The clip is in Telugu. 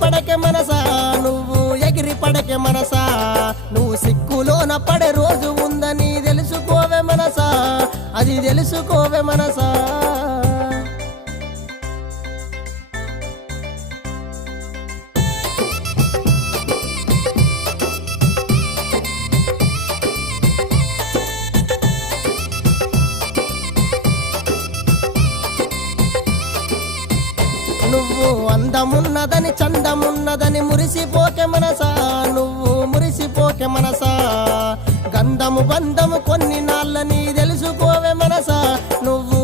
పడకే మనసా నువ్వు ఎగిరి పడకే మనసా నువ్వు సిక్కులోన పడే రోజు ఉందని తెలుసుకోవే మనసా అది తెలుసుకోవే మనసా నువ్వు అందమున్నదని చందమున్నదని మురిసిపోకే మనసా నువ్వు మురిసిపోకే మనసా గంధము బంధము కొన్ని నాళ్ళని తెలుసుకోవే మనసా నువ్వు